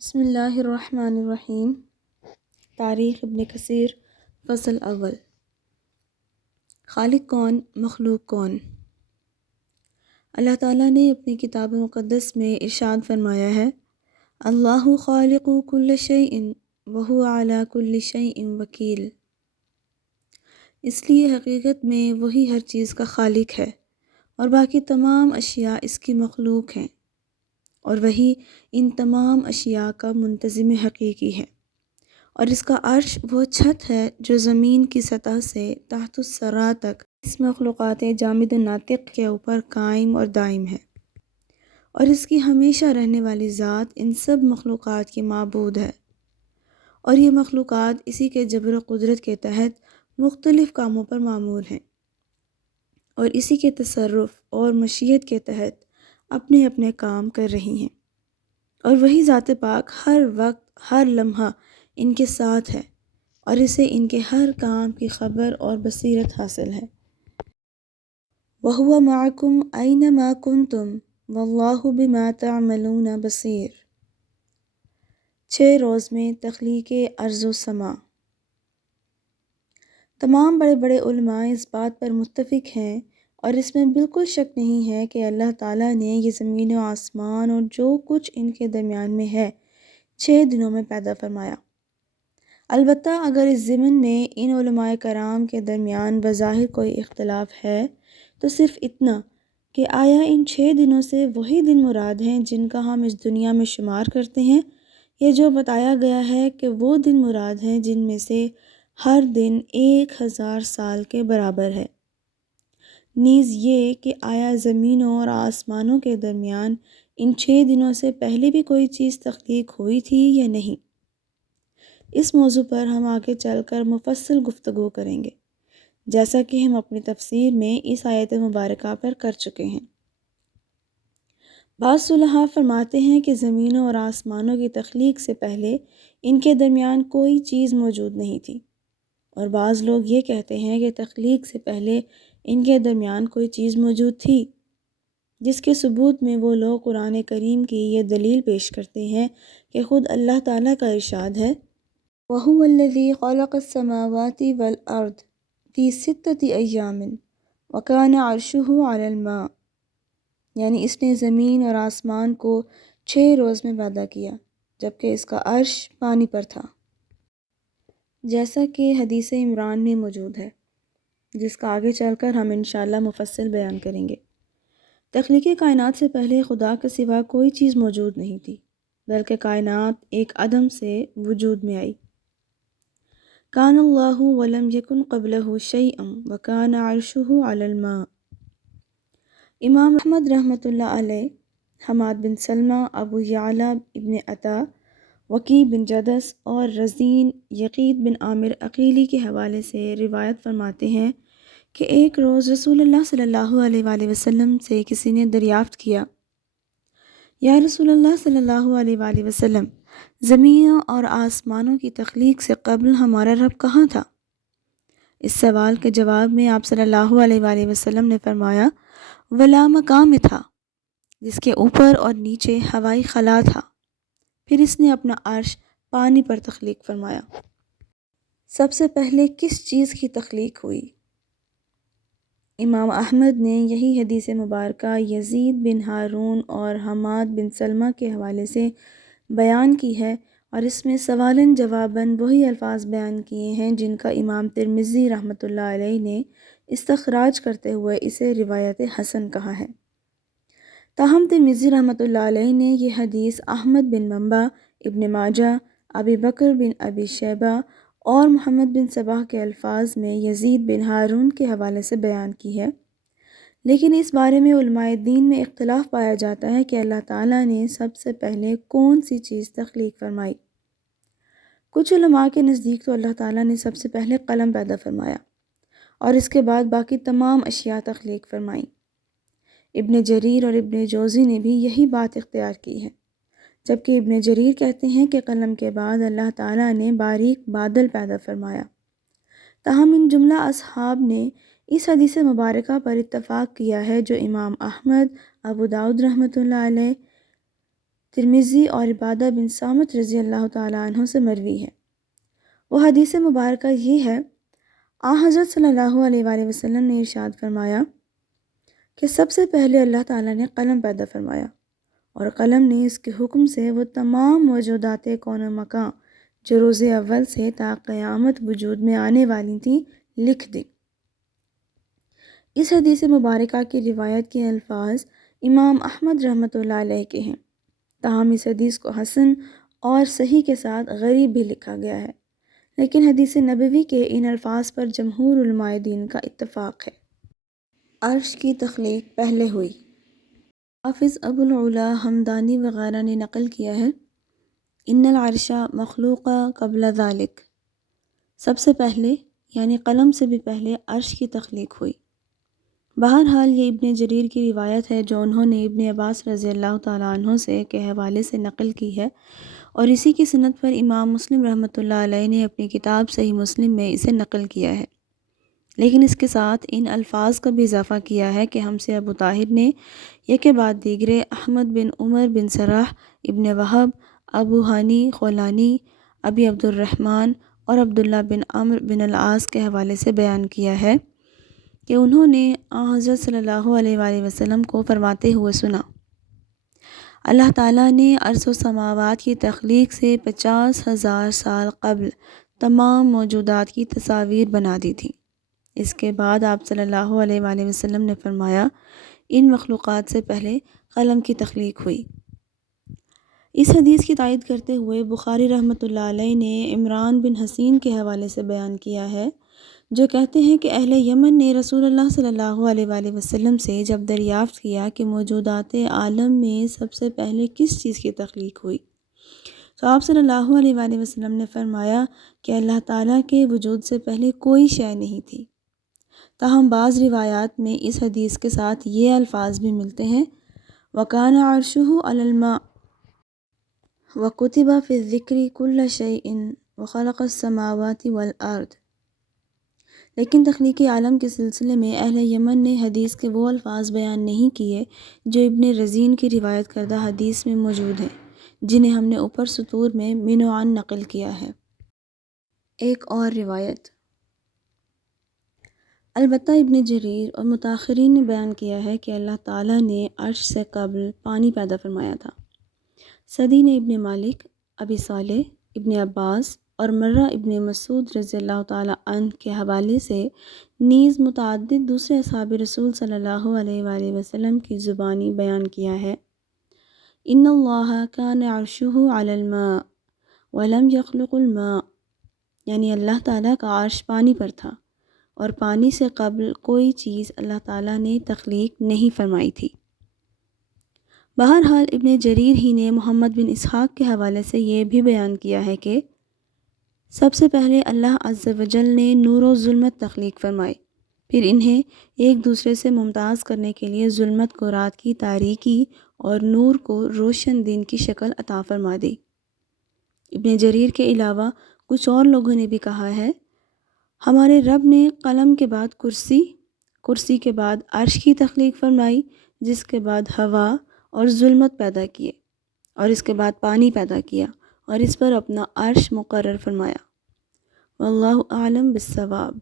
بسم اللہ الرحمن الرحیم۔ تاریخ ابن کثیر، فصل اول۔ خالق کون، مخلوق کون؟ اللہ تعالیٰ نے اپنی کتاب مقدس میں ارشاد فرمایا ہے، اللہ خالق کل شیء وہو علی کل شیء وکیل۔ اس لیے حقیقت میں وہی ہر چیز کا خالق ہے اور باقی تمام اشیاء اس کی مخلوق ہیں، اور وہی ان تمام اشیاء کا منتظم حقیقی ہے، اور اس کا عرش وہ چھت ہے جو زمین کی سطح سے تحت الثری تک اس مخلوقات جامد ناطق کے اوپر قائم اور دائم ہے، اور اس کی ہمیشہ رہنے والی ذات ان سب مخلوقات کی معبود ہے، اور یہ مخلوقات اسی کے جبر و قدرت کے تحت مختلف کاموں پر معمور ہیں، اور اسی کے تصرف اور مشیت کے تحت اپنے اپنے کام کر رہی ہیں، اور وہی ذات پاک ہر وقت ہر لمحہ ان کے ساتھ ہے، اور اسے ان کے ہر کام کی خبر اور بصیرت حاصل ہے۔ وَهُوَ مَعَكُمْ أَيْنَمَا كُنْتُمْ وَاللَّهُ بِمَا تَعْمَلُونَ بَصِيرٌ۔ 6 روز میں تخلیق ارض و سما۔ تمام بڑے بڑے علماء اس بات پر متفق ہیں اور اس میں بالکل شک نہیں ہے کہ اللہ تعالیٰ نے یہ زمین و آسمان اور جو کچھ ان کے درمیان میں ہے 6 دنوں میں پیدا فرمایا۔ البتہ اگر اس ضمن میں ان علماء کرام کے درمیان بظاہر کوئی اختلاف ہے تو صرف اتنا کہ آیا ان 6 دنوں سے وہی دن مراد ہیں جن کا ہم اس دنیا میں شمار کرتے ہیں، یا جو بتایا گیا ہے کہ وہ دن مراد ہیں جن میں سے ہر دن 1000 سال کے برابر ہے۔ نیز یہ کہ آیا زمینوں اور آسمانوں کے درمیان ان 6 دنوں سے پہلے بھی کوئی چیز تخلیق ہوئی تھی یا نہیں۔ اس موضوع پر ہم آگے چل کر مفصل گفتگو کریں گے، جیسا کہ ہم اپنی تفسیر میں اس آیت مبارکہ پر کر چکے ہیں۔ بعض صلحاء فرماتے ہیں کہ زمینوں اور آسمانوں کی تخلیق سے پہلے ان کے درمیان کوئی چیز موجود نہیں تھی، اور بعض لوگ یہ کہتے ہیں کہ تخلیق سے پہلے ان کے درمیان کوئی چیز موجود تھی، جس کے ثبوت میں وہ لوگ قرآن کریم کی یہ دلیل پیش کرتے ہیں کہ خود اللہ تعالیٰ کا ارشاد ہے، وَهُوَ الَّذِي خَلَقَ السَّمَاوَاتِ وَالْأَرْضَ فِي 6 أَيَّامٍ وَكَانَ عَرْشُهُ عَلَى الْمَاءِ، یعنی اس نے زمین اور آسمان کو 6 روز میں پیدا کیا جبکہ اس کا عرش پانی پر تھا، جیسا کہ حدیث عمران میں موجود ہے، جس کا آگے چل کر ہم انشاءاللہ مفصل بیان کریں گے۔ تخلیق کائنات سے پہلے خدا کے سوا کوئی چیز موجود نہیں تھی، بلکہ کائنات ایک عدم سے وجود میں آئی۔ کان اللہ ولم یکن قبلہ شیئا وکان عرشہ علی الماء۔ امام احمد رحمۃ اللہ علیہ، حماد بن سلمہ، ابو یعلا ابن عطا، وکی بن جدس اور رزین یقید بن عامر عقیلی کے حوالے سے روایت فرماتے ہیں کہ ایک روز رسول اللہ صلی اللہ علیہ وآلہ وسلم سے کسی نے دریافت کیا، یا رسول اللہ صلی اللہ علیہ وآلہ وسلم، زمینوں اور آسمانوں کی تخلیق سے قبل ہمارا رب کہاں تھا؟ اس سوال کے جواب میں آپ صلی اللہ علیہ وآلہ وسلم نے فرمایا، ولا مقام میں تھا، جس کے اوپر اور نیچے ہوائی خلا تھا، پھر اس نے اپنا عرش پانی پر تخلیق فرمایا۔ سب سے پہلے کس چیز کی تخلیق ہوئی؟ امام احمد نے یہی حدیث مبارکہ یزید بن ہارون اور حماد بن سلمہ کے حوالے سے بیان کی ہے، اور اس میں سوالاً جواباً وہی الفاظ بیان کیے ہیں جن کا امام ترمذی رحمۃ اللہ علیہ نے استخراج کرتے ہوئے اسے روایت حسن کہا ہے۔ تاہم ترمذی رحمۃ اللہ علیہ نے یہ حدیث احمد بن منبع، ابن ماجہ، ابی بکر بن ابی شیبہ اور محمد بن صباح کے الفاظ میں یزید بن ہارون کے حوالے سے بیان کی ہے، لیکن اس بارے میں علماء دین میں اختلاف پایا جاتا ہے کہ اللہ تعالیٰ نے سب سے پہلے کون سی چیز تخلیق فرمائی۔ کچھ علماء کے نزدیک تو اللہ تعالیٰ نے سب سے پہلے قلم پیدا فرمایا اور اس کے بعد باقی تمام اشیاء تخلیق فرمائیں۔ ابن جریر اور ابن جوزی نے بھی یہی بات اختیار کی ہے، جبکہ ابن جریر کہتے ہیں کہ قلم کے بعد اللہ تعالیٰ نے باریک بادل پیدا فرمایا۔ تاہم ان جملہ اصحاب نے اس حدیث مبارکہ پر اتفاق کیا ہے جو امام احمد، ابو داؤد رحمۃ اللہ علیہ، ترمذی اور عبادہ بن صامت رضی اللہ تعالیٰ عنہ سے مروی ہے۔ وہ حدیث مبارکہ یہ ہے، حضرت صلی اللہ علیہ وآلہ وسلم نے ارشاد فرمایا کہ سب سے پہلے اللہ تعالیٰ نے قلم پیدا فرمایا، اور قلم نے اس کے حکم سے وہ تمام موجودات کون و مکان جو روز اول سے تا قیامت وجود میں آنے والی تھیں لکھ دی۔ اس حدیث مبارکہ کی روایت کے الفاظ امام احمد رحمۃ اللہ علیہ کے ہیں، تاہم اس حدیث کو حسن اور صحیح کے ساتھ غریب بھی لکھا گیا ہے، لیکن حدیث نبوی کے ان الفاظ پر جمہور علماء دین کا اتفاق ہے۔ عرش کی تخلیق پہلے ہوئی۔ حافظ ابو العلا حمدانی وغیرہ نے نقل کیا ہے، ان العرش مخلوق قبل ذالک، سب سے پہلے یعنی قلم سے بھی پہلے عرش کی تخلیق ہوئی۔ بہرحال یہ ابن جریر کی روایت ہے جو انہوں نے ابن عباس رضی اللہ تعالیٰ عنہ سے کے حوالے سے نقل کی ہے، اور اسی کی سند پر امام مسلم رحمۃ اللہ علیہ نے اپنی کتاب صحیح مسلم میں اسے نقل کیا ہے، لیکن اس کے ساتھ ان الفاظ کا بھی اضافہ کیا ہے کہ ہم سے ابو طاہر نے یک بعد دیگرے احمد بن عمر بن سراح ابن وہب، ابو ہانی خولانی، ابی عبد الرحمن اور عبداللہ بن عمرو بن العاص کے حوالے سے بیان کیا ہے کہ انہوں نے حضرت صلی اللہ علیہ وآلہ وسلم کو فرماتے ہوئے سنا، اللہ تعالیٰ نے ارض و سماوات کی تخلیق سے 50,000 سال قبل تمام موجودات کی تصاویر بنا دی تھیں۔ اس کے بعد آپ صلی اللہ علیہ وآلہ وسلم نے فرمایا، ان مخلوقات سے پہلے قلم کی تخلیق ہوئی۔ اس حدیث کی تائید کرتے ہوئے بخاری رحمۃ اللہ علیہ نے عمران بن حسین کے حوالے سے بیان کیا ہے، جو کہتے ہیں کہ اہل یمن نے رسول اللہ صلی اللہ علیہ وآلہ وسلم سے جب دریافت کیا کہ موجودات عالم میں سب سے پہلے کس چیز کی تخلیق ہوئی، تو آپ صلی اللہ علیہ وآلہ وسلم نے فرمایا کہ اللہ تعالیٰ کے وجود سے پہلے کوئی شے نہیں تھی۔ تاہم بعض روایات میں اس حدیث کے ساتھ یہ الفاظ بھی ملتے ہیں، وَكَانَ عَرْشُهُ عَلَى الْمَاءِ وَكُتِبَ فِي الذِّكْرِ كُلَّ شَيْءٍ وَخَلَقَ السَّمَاوَاتِ وَالْأَرْضِ۔ لیکن تخلیقی عالم کے سلسلے میں اہل یمن نے حدیث کے وہ الفاظ بیان نہیں کیے جو ابن رزین کی روایت کردہ حدیث میں موجود ہیں، جنہیں ہم نے اوپر سطور میں من و عن نقل کیا ہے۔ ایک اور روایت، البتہ ابن جریر اور متاخرین نے بیان کیا ہے کہ اللہ تعالیٰ نے عرش سے قبل پانی پیدا فرمایا تھا۔ سعدی نے ابن مالک، ابی صالح، ابن عباس اور مرہ ابن مسعود رضی اللہ تعالیٰ عنہ کے حوالے سے نیز متعدد دوسرے اصحاب رسول صلی اللہ علیہ وآلہ وسلم کی زبانی بیان کیا ہے، ان اللہ کان عرشہ علی الماء ولم یخلق الماء، یعنی اللہ تعالیٰ کا عرش پانی پر تھا اور پانی سے قبل کوئی چیز اللہ تعالیٰ نے تخلیق نہیں فرمائی تھی۔ بہرحال ابن جریر ہی نے محمد بن اسحاق کے حوالے سے یہ بھی بیان کیا ہے کہ سب سے پہلے اللہ عز و جل نے نور و ظلمت تخلیق فرمائی، پھر انہیں ایک دوسرے سے ممتاز کرنے کے لیے ظلمت کو رات کی تاریکی اور نور کو روشن دن کی شکل عطا فرما دی۔ ابن جریر کے علاوہ کچھ اور لوگوں نے بھی کہا ہے، ہمارے رب نے قلم کے بعد کرسی کے بعد عرش کی تخلیق فرمائی، جس کے بعد ہوا اور ظلمت پیدا کیے، اور اس کے بعد پانی پیدا کیا اور اس پر اپنا عرش مقرر فرمایا۔ واللہ اعلم بالصواب۔